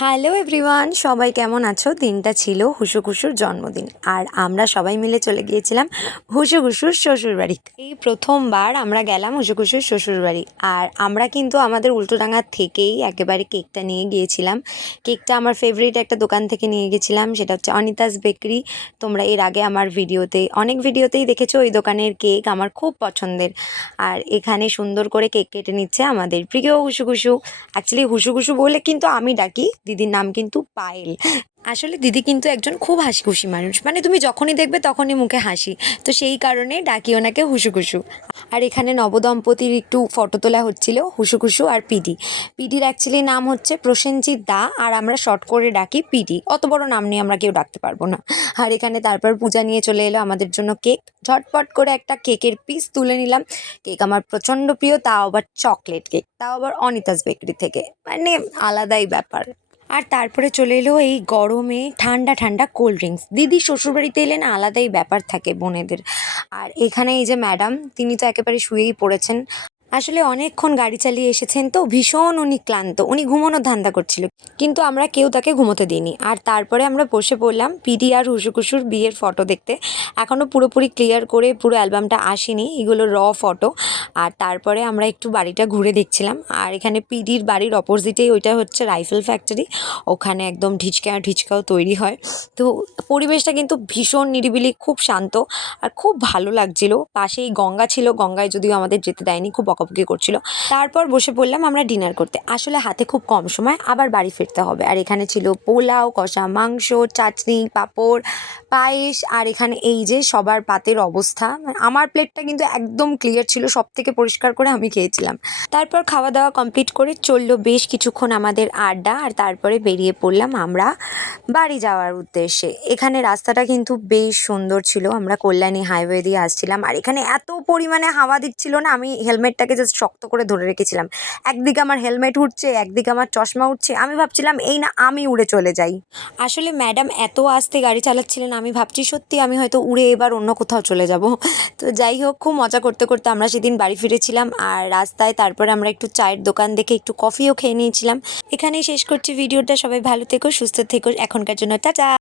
Hello everyone, সবাই কেমন আছো? দিনটা ছিল হুসুখুসুর জন্মদিন, আর আমরা সবাই মিলে চলে গিয়েছিলাম হুসুখুসুর শ্বশুরবাড়ি। এই প্রথমবার আমরা গেলাম হুসুখুসুর শ্বশুরবাড়ি, আর আমরা কিন্তু আমাদের উল্টোডাঙা থেকেই একেবারে কেকটা নিয়ে গিয়েছিলাম। কেকটা আমার ফেভারিট একটা দোকান থেকে নিয়ে গেছিলাম, সেটা হচ্ছে অনিতাস বেকারি। তোমরা এর আগে আমার অনেক ভিডিওতেই দেখেছো ওই দোকানের কেক আমার খুব পছন্দের। আর এখানে সুন্দর করে কেক কেটে নিচ্ছে আমাদের প্রিয় হুসুখুসু। অ্যাকচুয়ালি হুসুখুসু বলে কিন্তু আমি ডাকি, দিদির নাম কিন্তু পায়েল। আসলে দিদি কিন্তু একজন খুব হাসি খুশি মানুষ, মানে তুমি যখনই দেখবে তখনই মুখে হাসি, তো সেই কারণে ডাকি ওনাকে হুসুখুসু। আর এখানে নবদম্পতির একটু ফটো তোলা হচ্ছিল, হুসুখুসু আর পিডি। পিডির অ্যাকচুয়ালি নাম হচ্ছে প্রসেনজিৎ দা, আর আমরা শর্ট করে ডাকি পিডি। অত বড় নাম নিয়ে আমরা কেউ ডাকতে পারবো না। আর এখানে তারপর পূজা নিয়ে চলে এলো আমাদের জন্য কেক। ঝটপট করে একটা কেকের পিস তুলে নিলাম। কেক আমার প্রচণ্ড প্রিয়, তাও আবার চকলেট কেক, তাও আবার অনিতাস বেকারি থেকে, মানে আলাদাই ব্যাপার। আর তারপরে চলে এলো এই গরমে ঠান্ডা ঠান্ডা কোল্ড ড্রিঙ্কস। দিদি শ্বশুরবাড়িতে এলে না আলাদাই ব্যাপার থাকে বোনেদের। আর এখানে এই যে ম্যাডাম, তিনি তো একেবারে শুয়েই পড়েছেন। আসলে অনেকক্ষণ গাড়ি চালিয়ে এসেছেন, তো ভীষণ উনি ক্লান্ত, উনি ঘুমানোর ধান্দা করছিল, কিন্তু আমরা কেউ তাকে ঘুমোতে দিইনি। আর তারপরে আমরা বসে পড়লাম পিডি আর হুসুখুসুর বিয়ের ফটো দেখতে। এখনও পুরোপুরি ক্লিয়ার করে পুরো অ্যালবামটা আসেনি, এগুলো ফটো। আর তারপরে আমরা একটু বাড়িটা ঘুরে দেখছিলাম। আর এখানে পিডির বাড়ির অপোজিটেই ওইটা হচ্ছে রাইফেল ফ্যাক্টরি, ওখানে একদম ঢিচকাও তৈরি হয়। তো পরিবেশটা কিন্তু ভীষণ নিরিবিলি, খুব শান্ত, আর খুব ভালো লাগছিল। পাশেই গঙ্গা ছিল, গঙ্গায় যদিও আমাদের যেতে দেয়নি, খুব বকাবকি করছিল। তারপর বসে পড়লাম আমরা ডিনার করতে। আসলে হাতে খুব কম সময়, আবার বাড়ি ফিরতে হবে। আর এখানে ছিল পোলাও, কষা মাংস, চাটনি, পাঁপড়, পায়েস। আর এখানে এই যে সবার পাতের অবস্থা, আমার প্লেটটা কিন্তু একদম ক্লিয়ার ছিল, সব থেকে পরিষ্কার করে আমি খেয়েছিলাম। তারপর খাওয়া দাওয়া কমপ্লিট করে চললো বেশ কিছুক্ষণ আমাদের আড্ডা, আর তারপরে বেরিয়ে পড়লাম আমরা বাড়ি যাওয়ার উদ্দেশ্যে। এখানে রাস্তাটা কিন্তু বেশ সুন্দর ছিল, আমরা কল্যাণী হাইওয়ে দিয়ে আসছিলাম। আর এখানে এত পরিমাণে হাওয়া দিচ্ছিল না, আমি হেলমেটটাকে জাস্ট শক্ত করে ধরে রেখেছিলাম। একদিকে আমার হেলমেট উঠছে, একদিকে আমার চশমা উঠছে, আমি ভাবছিলাম এই না আমি উড়ে চলে যাই। আসলে ম্যাডাম এত আস্তে গাড়ি চালাচ্ছিলেন, আমি ভাবছি সত্যি আমি হয়তো উড়ে এবার অন্য কোথাও চলে যাব। তো যাই হোক, খুব মজা করতে করতে আমরা সেদিন বাড়ি ফিরেছিলাম। আর রাস্তায় তারপরে আমরা একটু চায়ের দোকান দেখে একটু কফিও খেয়ে নিয়েছিলাম। এখানেই শেষ করছি ভিডিওটা। সবাই ভালো থেকো, সুস্থ থেকো, এখনকার জন্য টাটা।